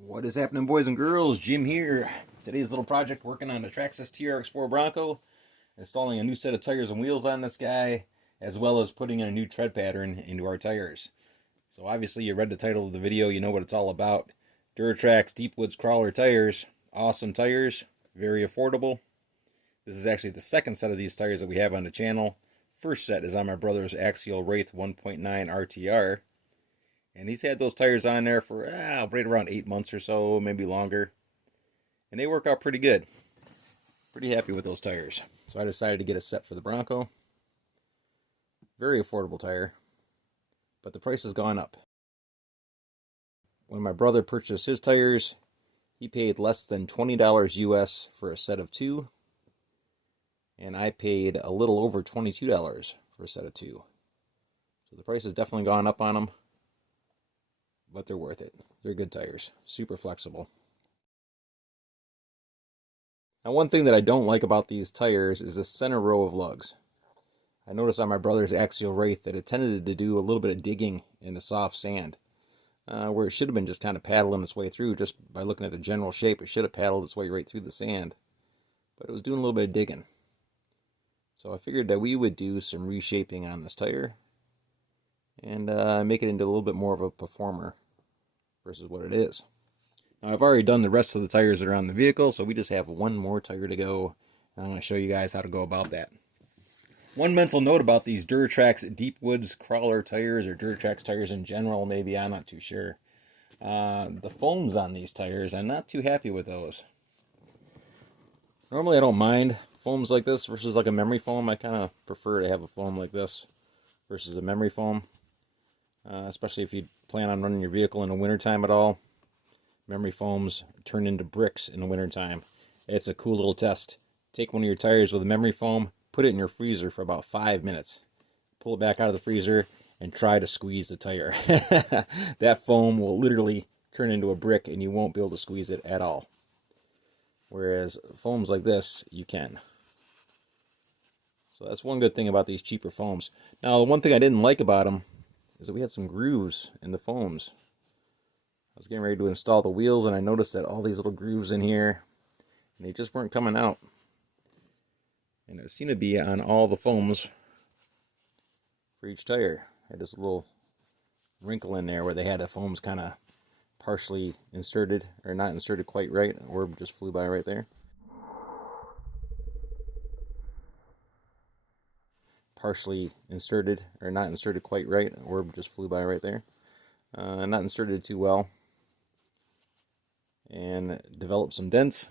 What is happening, boys and girls? Jim here. Today's little project, working on the Traxxas TRX4 Bronco, installing a new set of tires and wheels on this guy, as well as putting in a new tread pattern into our tires. So obviously you read the title of the video, you know what it's all about. Duratrax Deep Woods Crawler tires. Awesome tires, very affordable. This is actually the second set of these tires that we have on the channel. First set is on my brother's Axial Wraith 1.9 RTR. And he's had those tires on there for right around 8 months or so, maybe longer. And they work out pretty good. Pretty happy with those tires. So I decided to get a set for the Bronco. Very affordable tire. But the price has gone up. When my brother purchased his tires, he paid less than $20 US for a set of two. And I paid a little over $22 for a set of two. So the price has definitely gone up on them. But they're worth it. They're good tires. Super flexible. Now, one thing that I don't like about these tires is the center row of lugs. I noticed on my brother's Axial Wraith that it tended to do a little bit of digging in the soft sand, where it should have been just kind of paddling its way through. Just by looking at the general shape, it should have paddled its way right through the sand. But it was doing a little bit of digging. So I figured that we would do some reshaping on this tire and make it into a little bit more of a performer versus what it is. Now, I've already done the rest of the tires that are on the vehicle, so we just have one more tire to go, and I'm going to show you guys how to go about that. One mental note about these Duratrax Deep Woods Crawler tires, or Duratrax tires in general, maybe, I'm not too sure. The foams on these tires, I'm not too happy with those. Normally I don't mind foams like this versus like a memory foam. I kind of prefer to have a foam like this versus a memory foam. Especially if you plan on running your vehicle in the wintertime at all. Memory foams turn into bricks in the wintertime. It's a cool little test. Take one of your tires with a memory foam, put it in your freezer for about 5 minutes. Pull it back out of the freezer and try to squeeze the tire. That foam will literally turn into a brick and you won't be able to squeeze it at all. Whereas foams like this, you can. So that's one good thing about these cheaper foams. Now, the one thing I didn't like about them is that we had some grooves in the foams. I was getting ready to install the wheels and I noticed that all these little grooves in here, and they just weren't coming out. And it seemed to be on all the foams for each tire. I had this little wrinkle in there where they had the foams kind of partially inserted, or not inserted quite right. A orb just flew by right there. Partially inserted, or not inserted quite right. An orb just flew by right there. Not inserted too well. And developed some dents.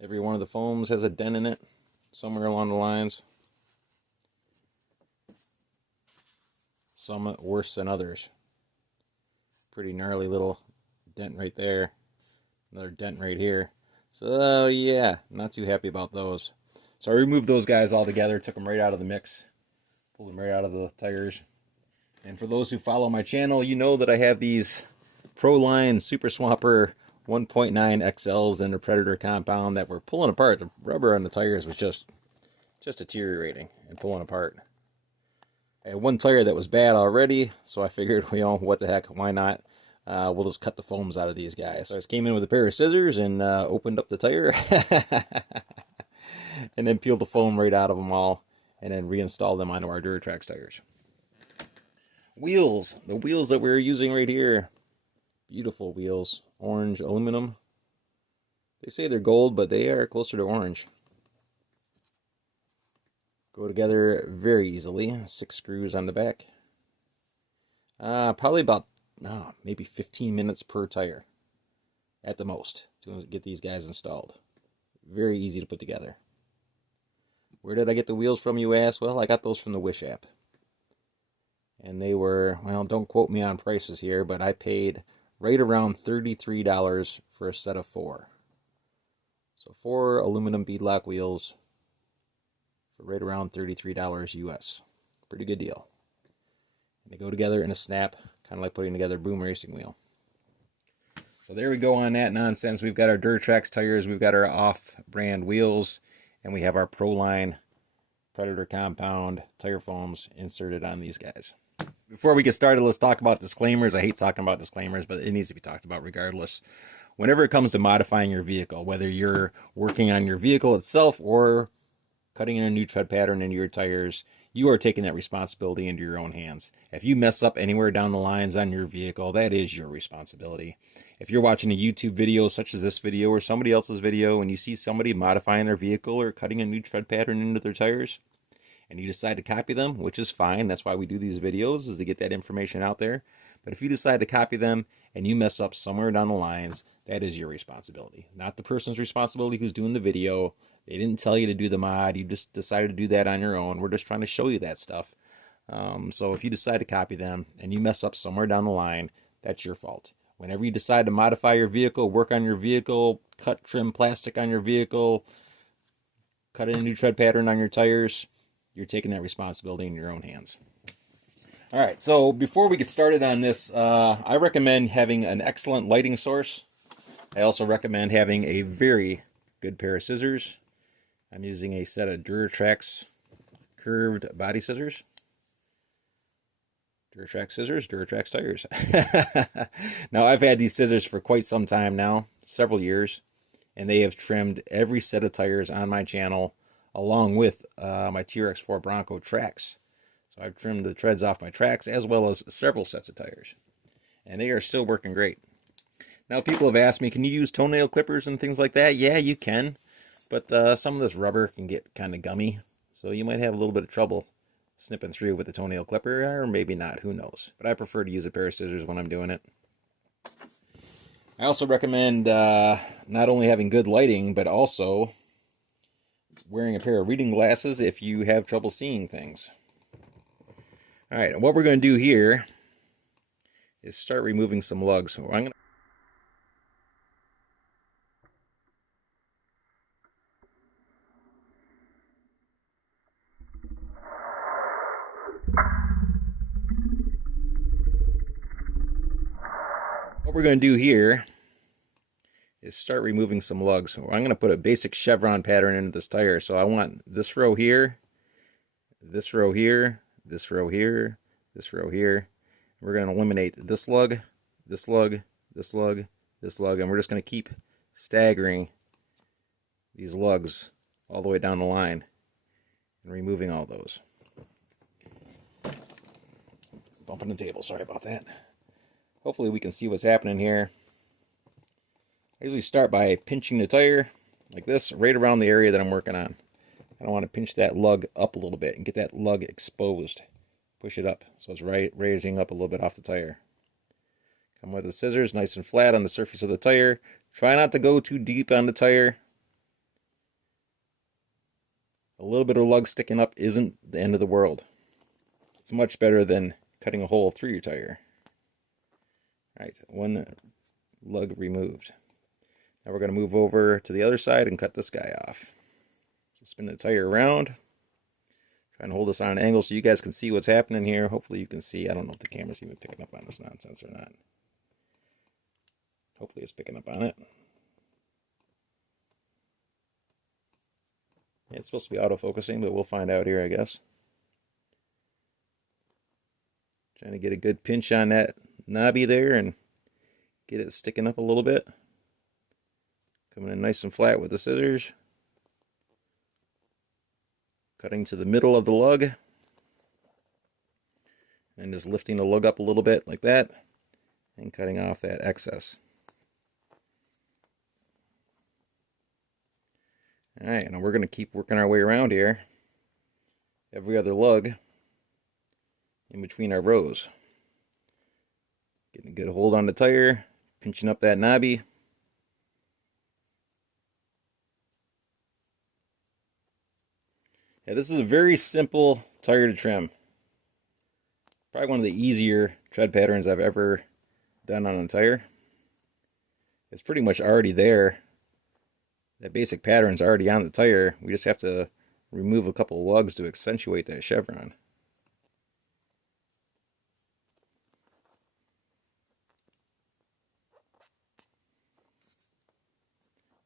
Every one of the foams has a dent in it, somewhere along the lines. Some worse than others. Pretty gnarly little dent right there. Another dent right here. So yeah, not too happy about those. So I removed those guys all together, took them right out of the mix, pulled them right out of the tires. And for those who follow my channel, you know that I have these Proline Super Swamper 1.9 XLs in the Predator compound that were pulling apart. The rubber on the tires was just deteriorating and pulling apart. I had one tire that was bad already, so I figured, you know, what the heck, why not? We'll just cut the foams out of these guys. So I just came in with a pair of scissors and opened up the tire. And then peeled the foam right out of them all, and then reinstalled them onto our Duratrax tires. Wheels. The wheels that we're using right here. Beautiful wheels. Orange aluminum. They say they're gold, but they are closer to orange. Go together very easily. 6 screws on the back. Probably about maybe 15 minutes per tire at the most to get these guys installed. Very easy to put together. Where did I get the wheels from, you ask? Well, I got those from the Wish app. And they were, well, don't quote me on prices here, but I paid right around $33 for a set of 4. So 4 aluminum beadlock wheels for right around $33 US. Pretty good deal. And they go together in a snap, kind of like putting together a boom racing wheel. So there we go on that nonsense. We've got our Duratrax tires, we've got our off-brand wheels, and we have our Proline Predator compound tire foams inserted on these guys. Before we get started, let's talk about disclaimers. I hate talking about disclaimers, but it needs to be talked about regardless. Whenever it comes to modifying your vehicle, whether you're working on your vehicle itself or cutting in a new tread pattern into your tires, you are taking that responsibility into your own hands. If you mess up anywhere down the lines on your vehicle, that is your responsibility. If you're watching a YouTube video such as this video or somebody else's video and you see somebody modifying their vehicle or cutting a new tread pattern into their tires, and you decide to copy them, which is fine, that's why we do these videos, is to get that information out there. But if you decide to copy them and you mess up somewhere down the lines, that is your responsibility. Not the person's responsibility who's doing the video. They didn't tell you to do the mod. You just decided to do that on your own. We're just trying to show you that stuff. So if you decide to copy them and you mess up somewhere down the line, that's your fault. Whenever you decide to modify your vehicle, work on your vehicle, cut, trim plastic on your vehicle, cut in a new tread pattern on your tires, you're taking that responsibility in your own hands. All right, so before we get started on this, I recommend having an excellent lighting source. I also recommend having a very good pair of scissors. I'm using a set of Duratrax curved body scissors. Duratrax scissors, Duratrax tires. Now, I've had these scissors for quite some time now, several years, and they have trimmed every set of tires on my channel along with my TRX 4 Bronco tracks. So I've trimmed the treads off my tracks as well as several sets of tires. And they are still working great. Now, people have asked me, can you use toenail clippers and things like that? Yeah, you can. But some of this rubber can get kind of gummy. So you might have a little bit of trouble snipping through with the toenail clipper, or maybe not, who knows. But I prefer to use a pair of scissors when I'm doing it. I also recommend not only having good lighting, but also wearing a pair of reading glasses if you have trouble seeing things. All right, and what we're going to do here is start removing some lugs. So I'm going to What we're going to do here is start removing some lugs. So I'm going to put a basic chevron pattern into this tire. So I want this row here, this row here, this row here, this row here. We're going to eliminate this lug, this lug, this lug, this lug, and we're just going to keep staggering these lugs all the way down the line and removing all those. Bumping the table, sorry about that. Hopefully we can see what's happening here. I usually start by pinching the tire like this, right around the area that I'm working on. I want to pinch that lug up a little bit and get that lug exposed. Push it up so it's raising up a little bit off the tire. Come with the scissors, nice and flat on the surface of the tire. Try not to go too deep on the tire. A little bit of lug sticking up isn't the end of the world. It's much better than cutting a hole through your tire. All right, one lug removed. Now we're going to move over to the other side and cut this guy off. So spin the tire around. Try and hold this on an angle so you guys can see what's happening here. Hopefully you can see. I don't know if the camera's even picking up on this nonsense or not. Hopefully it's picking up on it. Yeah, it's supposed to be autofocusing, but we'll find out here, I guess. Trying to get a good pinch on that knobby there and get it sticking up a little bit. Coming in nice and flat with the scissors. Cutting to the middle of the lug. And just lifting the lug up a little bit like that. And cutting off that excess. Alright, and we're going to keep working our way around here. Every other lug in between our rows. Getting a good hold on the tire. Pinching up that knobby. Yeah, this is a very simple tire to trim. Probably one of the easier tread patterns I've ever done on a tire. It's pretty much already there. That basic pattern's already on the tire. We just have to remove a couple of lugs to accentuate that chevron.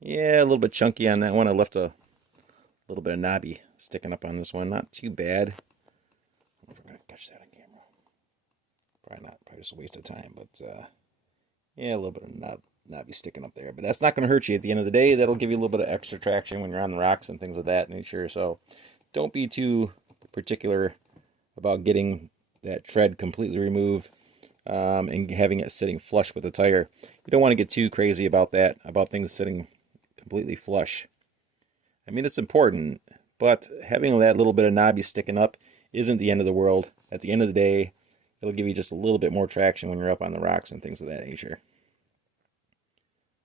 Yeah, a little bit chunky on that one. I left a little bit of knobby sticking up on this one. Not too bad. I don't know if we're going to catch that on camera. Probably not. Probably just a waste of time. But yeah, a little bit of knobby sticking up there. But that's not going to hurt you at the end of the day. That'll give you a little bit of extra traction when you're on the rocks and things of that nature. So don't be too particular about getting that tread completely removed and having it sitting flush with the tire. You don't want to get too crazy about that, about things sitting completely flush. I mean, it's important, but having that little bit of knobby sticking up isn't the end of the world. At the end of the day, it'll give you just a little bit more traction when you're up on the rocks and things of that nature.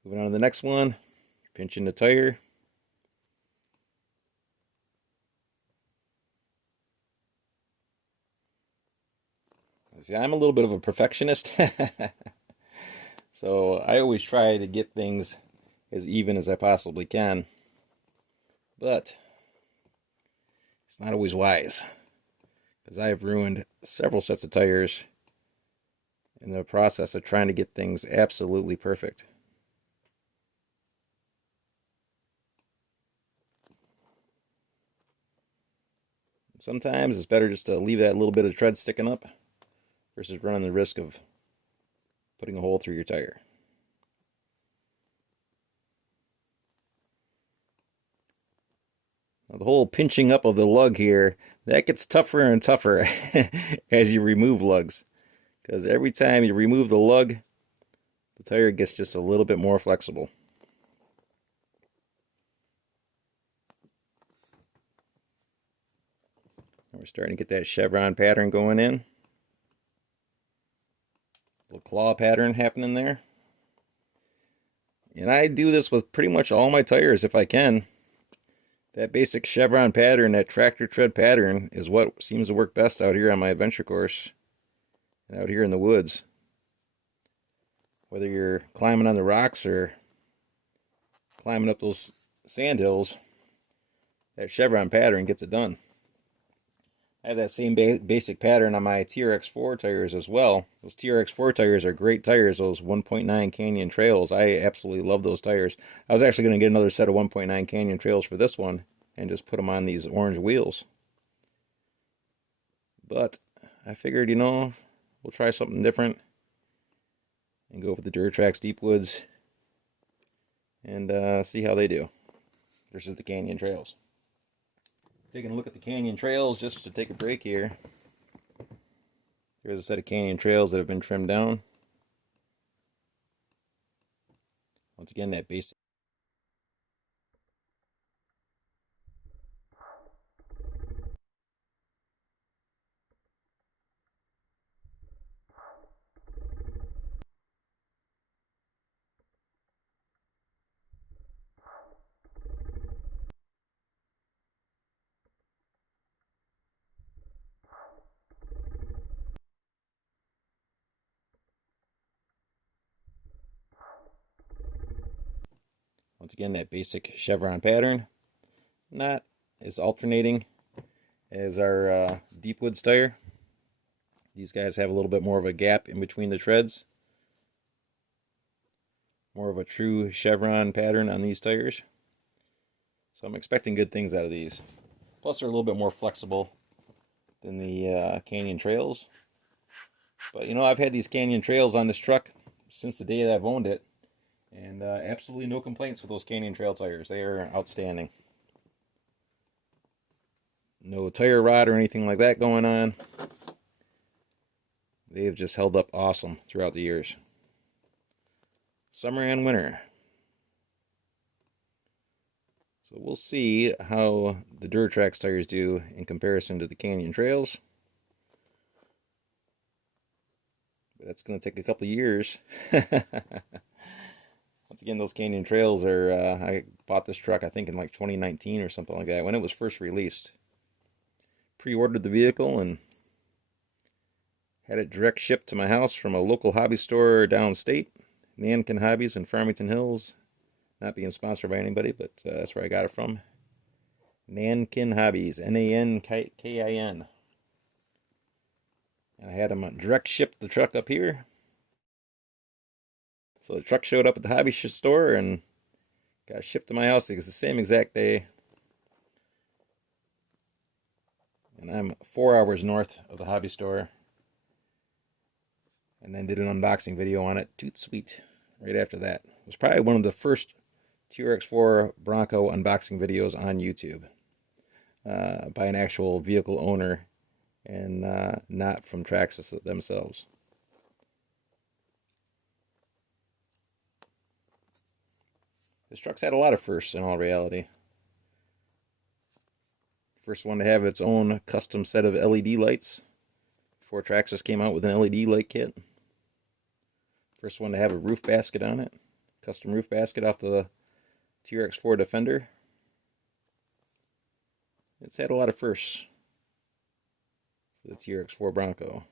Moving on to the next one, pinching the tire. See, I'm a little bit of a perfectionist, so I always try to get things as even as I possibly can, but it's not always wise, because I have ruined several sets of tires in the process of trying to get things absolutely perfect. Sometimes it's better just to leave that little bit of tread sticking up versus running the risk of putting a hole through your tire. Now, the whole pinching up of the lug here, that gets tougher and tougher as you remove lugs. Because every time you remove the lug, the tire gets just a little bit more flexible. We're starting to get that chevron pattern going in. Little claw pattern happening there. And I do this with pretty much all my tires if I can. That basic chevron pattern, that tractor tread pattern, is what seems to work best out here on my adventure course and out here in the woods. Whether you're climbing on the rocks or climbing up those sand hills, that chevron pattern gets it done. I have that same basic pattern on my TRX4 tires as well. Those TRX4 tires are great tires, those 1.9 Canyon Trails. I absolutely love those tires. I was actually going to get another set of 1.9 Canyon Trails for this one and just put them on these orange wheels. But I figured, we'll try something different and go with the Duratrax Deep Woods and see how they do versus the Canyon Trails. Taking a look at the Canyon Trails just to take a break here. Here's a set of Canyon Trails that have been trimmed down. Once again, that basic. Once again, that basic chevron pattern. Not as alternating as our Deep Woods tire. These guys have a little bit more of a gap in between the treads. More of a true chevron pattern on these tires. So I'm expecting good things out of these. Plus they're a little bit more flexible than the Canyon Trails. But I've had these Canyon Trails on this truck since the day that I've owned it. And absolutely no complaints with those Canyon Trail tires. They are outstanding. No tire rot or anything like that going on. They've just held up awesome throughout the years. Summer and winter. So we'll see how the Duratrax tires do in comparison to the Canyon Trails. But that's going to take a couple of years. Once again, those Canyon Trails are, I bought this truck, I think, in like 2019 or something like that, when it was first released. Pre-ordered the vehicle and had it direct shipped to my house from a local hobby store downstate, Nankin Hobbies in Farmington Hills. Not being sponsored by anybody, but that's where I got it from. Nankin Hobbies, Nankin. And I had them direct shipped the truck up here. So the truck showed up at the hobby store and got shipped to my house. It was the same exact day. And I'm 4 hours north of the hobby store. and then did an unboxing video on it. Toot sweet. Right after that. It was probably one of the first TRX4 Bronco unboxing videos on YouTube by an actual vehicle owner and not from Traxxas themselves. This truck's had a lot of firsts in all reality. First one to have its own custom set of LED lights before Traxxas came out with an LED light kit. First one to have a roof basket on it. Custom roof basket off the TRX4 Defender. It's had a lot of firsts for the TRX4 Bronco.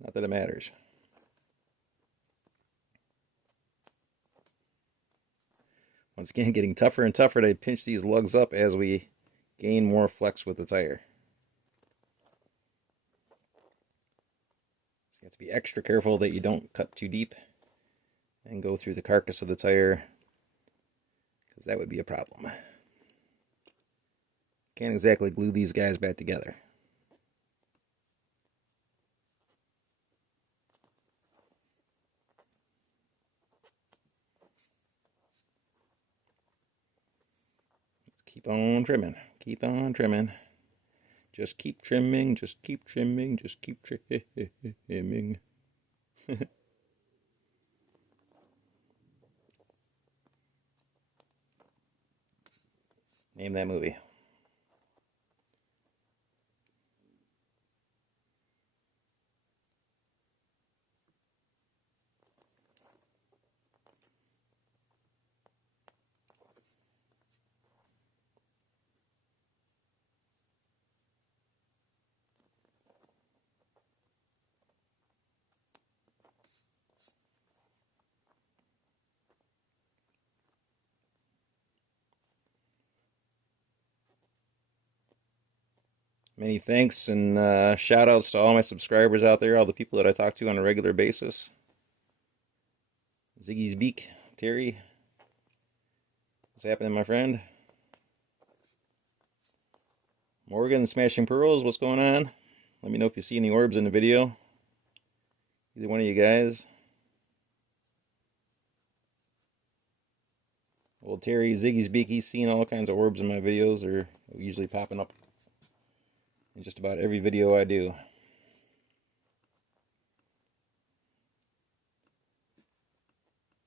Not that it matters. Once again, getting tougher and tougher to pinch these lugs up as we gain more flex with the tire. So you have to be extra careful that you don't cut too deep and go through the carcass of the tire, because that would be a problem. Can't exactly glue these guys back together. Keep on trimming. Keep on trimming. Just keep trimming. Just keep trimming. Just keep trimming. Name that movie. Many thanks and shout outs to all my subscribers out there, all the people that I talk to on a regular basis. Ziggy's Beak, Terry. What's happening, my friend? Morgan, Smashing Pearls, what's going on? Let me know if you see any orbs in the video. Either one of you guys. Old Terry, Ziggy's Beak, he's seen all kinds of orbs in my videos. They're usually popping up in just about every video I do.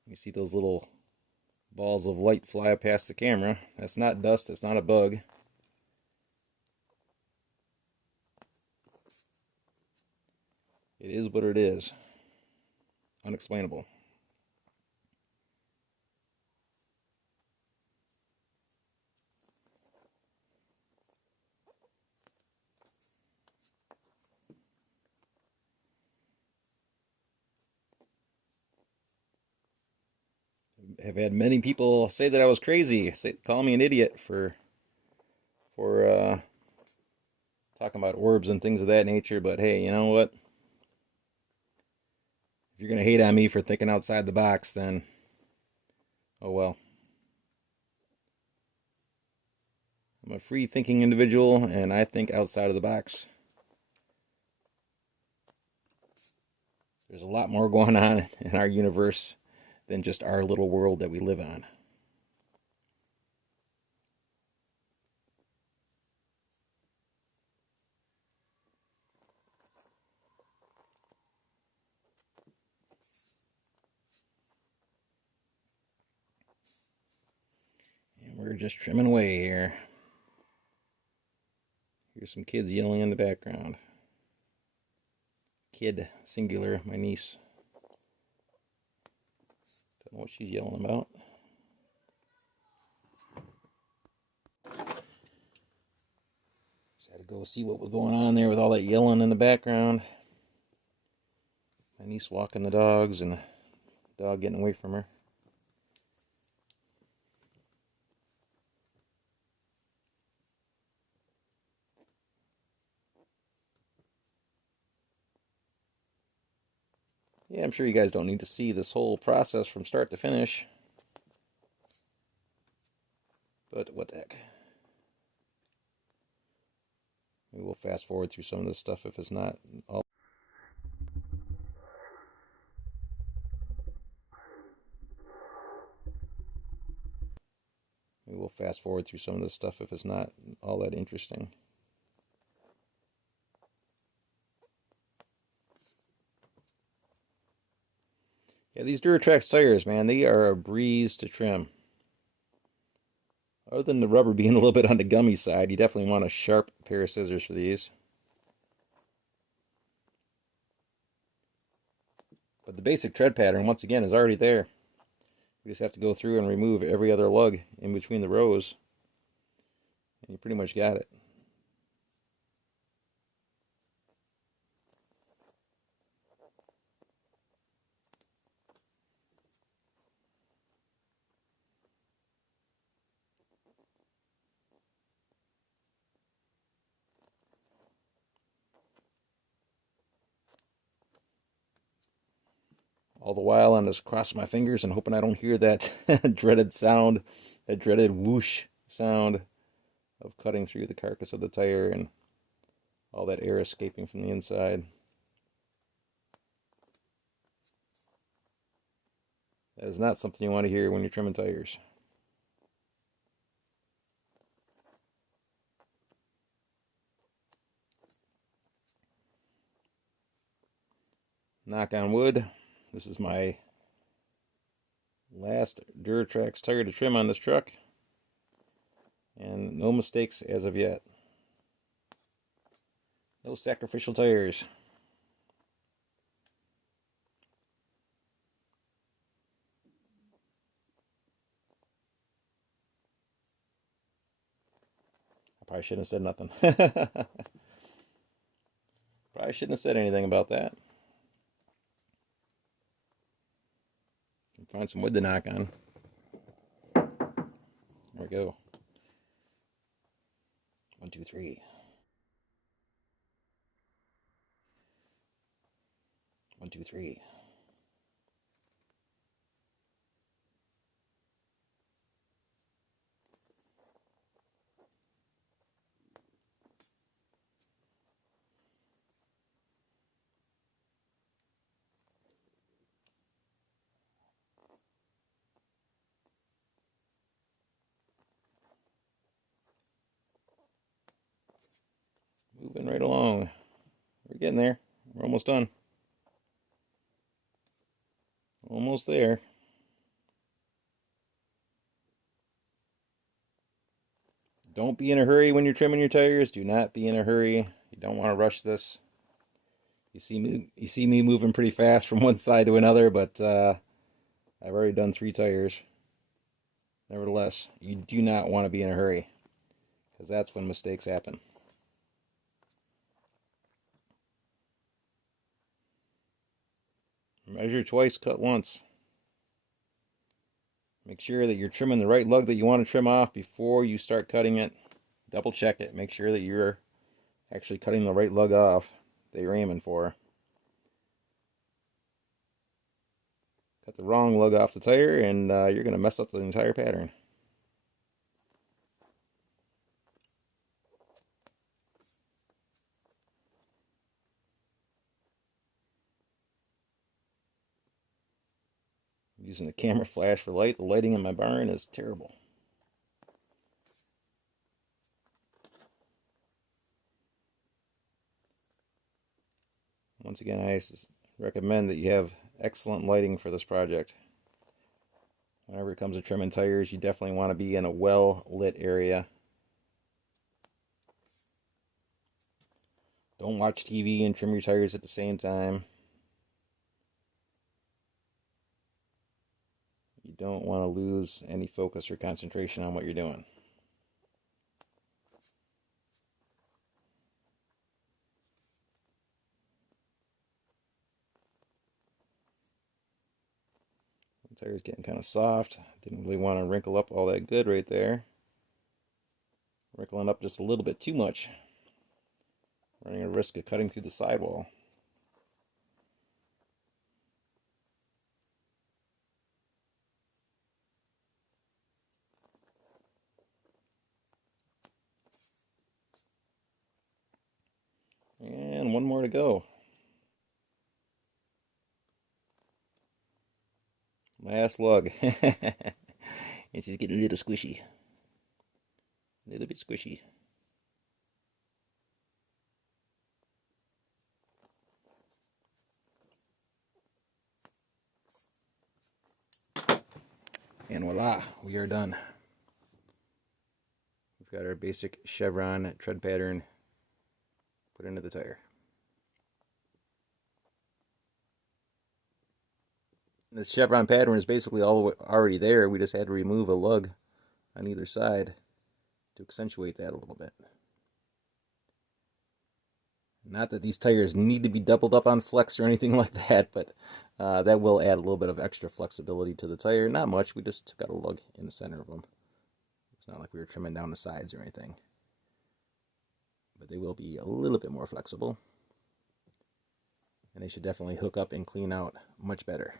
You see those little balls of light fly past the camera. That's not dust, it's not a bug. It is what it is. Unexplainable. Have had many people say that I was crazy, call me an idiot for talking about orbs and things of that nature, but hey, you know what? If you're gonna hate on me for thinking outside the box, then oh well. I'm a free thinking individual and I think outside of the box. There's a lot more going on in our universe than just our little world that we live on. And we're just trimming away here. Here's some kids yelling in the background. Kid, singular, my niece. Don't know what she's yelling about. Just had to go see what was going on there with all that yelling in the background. My niece walking the dogs and the dog getting away from her. Yeah, I'm sure you guys don't need to see this whole process from start to finish. But what the heck. Maybe we'll fast forward through some of this stuff if it's not all Maybe we'll fast forward through some of this stuff if it's not all that interesting. Yeah, these Duratrax tires, man, they are a breeze to trim. Other than the rubber being a little bit on the gummy side, you definitely want a sharp pair of scissors for these. But the basic tread pattern, once again, is already there. We just have to go through and remove every other lug in between the rows, and you pretty much got it. All the while, I'm just crossing my fingers and hoping I don't hear that dreaded sound, that dreaded whoosh sound of cutting through the carcass of the tire and all that air escaping from the inside. That is not something you want to hear when you're trimming tires. Knock on wood. This is my last Duratrax tire to trim on this truck. And no mistakes as of yet. No sacrificial tires. I probably shouldn't have said nothing. Probably shouldn't have said anything about that. Find some wood to knock on. There we go. 1, 2, 3. 1, 2, 3. Moving right along. We're getting there. We're almost done. Almost there. Don't be in a hurry when you're trimming your tires. Do not be in a hurry. You don't want to rush this. You see me moving pretty fast from one side to another, but I've already done 3 tires. Nevertheless, you do not want to be in a hurry, because that's when mistakes happen. Measure twice, cut once. Make sure that you're trimming the right lug that you want to trim off before you start cutting it. Double check it. Make sure that you're actually cutting the right lug off that you're aiming for. Cut the wrong lug off the tire and you're going to mess up the entire pattern. I'm using the camera flash for light. The lighting in my barn is terrible. Once again, I recommend that you have excellent lighting for this project. Whenever it comes to trimming tires, you definitely want to be in a well-lit area. Don't watch TV and trim your tires at the same time. You don't want to lose any focus or concentration on what you're doing. The tire's getting kind of soft. Didn't really want to wrinkle up all that good right there. Wrinkling up just a little bit too much. Running a risk of cutting through the sidewall. And one more to go. Last lug. And she's getting a little squishy. A little bit squishy. And voila, we are done. We've got our basic chevron tread pattern put into the tire. The chevron pattern is basically already there. We just had to remove a lug on either side to accentuate that a little bit. Not that these tires need to be doubled up on flex or anything like that, but that will add a little bit of extra flexibility to the tire. Not much, we just took out a lug in the center of them. It's not like we were trimming down the sides or anything. But they will be a little bit more flexible. And they should definitely hook up and clean out much better.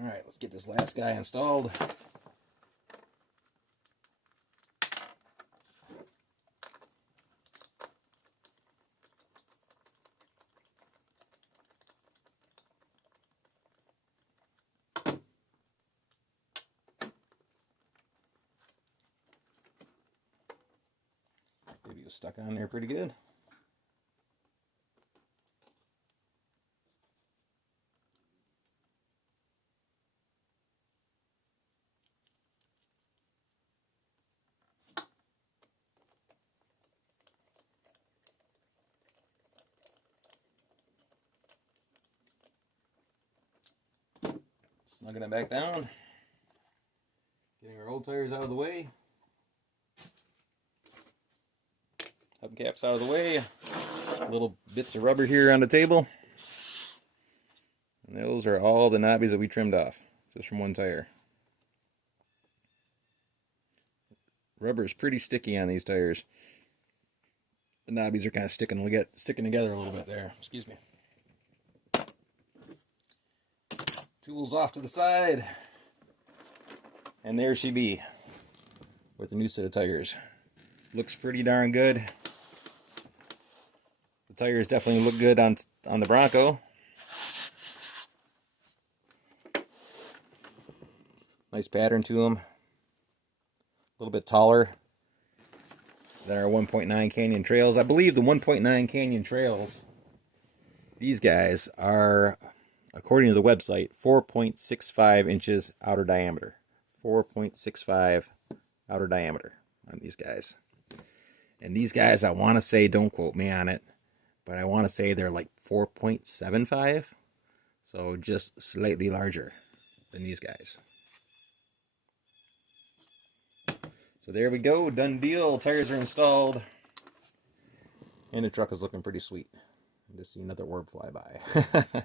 Alright, let's get this last guy installed. Maybe it was stuck on there pretty good. Snugging it back down. Getting our old tires out of the way. Hubcaps out of the way. Little bits of rubber here on the table. And those are all the knobbies that we trimmed off, just from one tire. Rubber is pretty sticky on these tires. The knobbies are kind of sticking together a little bit there. Excuse me. Tools off to the side. And there she be, with the new set of tires. Looks pretty darn good. The tires definitely look good on the Bronco. Nice pattern to them. A little bit taller than our 1.9 Canyon Trails. I believe the 1.9 Canyon Trails, these guys are, according to the website, 4.65 inches outer diameter. 4.65 outer diameter on these guys. And these guys, I want to say, don't quote me on it, but I want to say they're like 4.75. So just slightly larger than these guys. So there we go, done deal. Tires are installed. And the truck is looking pretty sweet. I just see another orb fly by.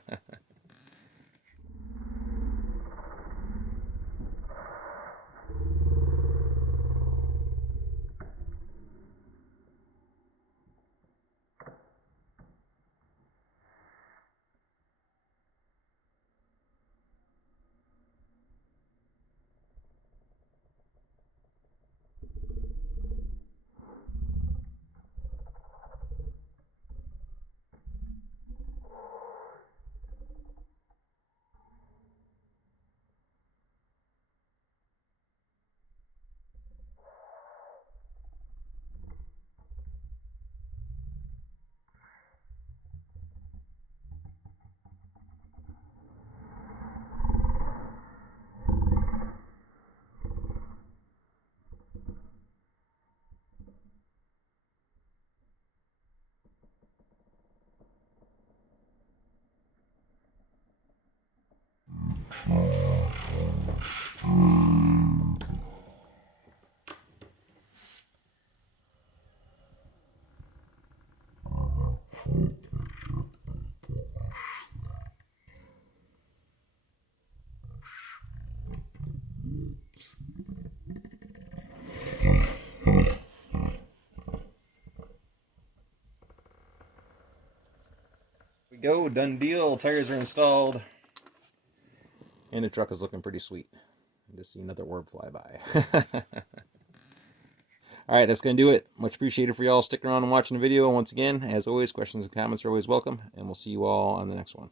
We go, done deal. Tires are installed. And the truck is looking pretty sweet. I just see another orb fly by. Alright, that's going to do it. Much appreciated for y'all sticking around and watching the video. Once again, as always, questions and comments are always welcome. And we'll see you all on the next one.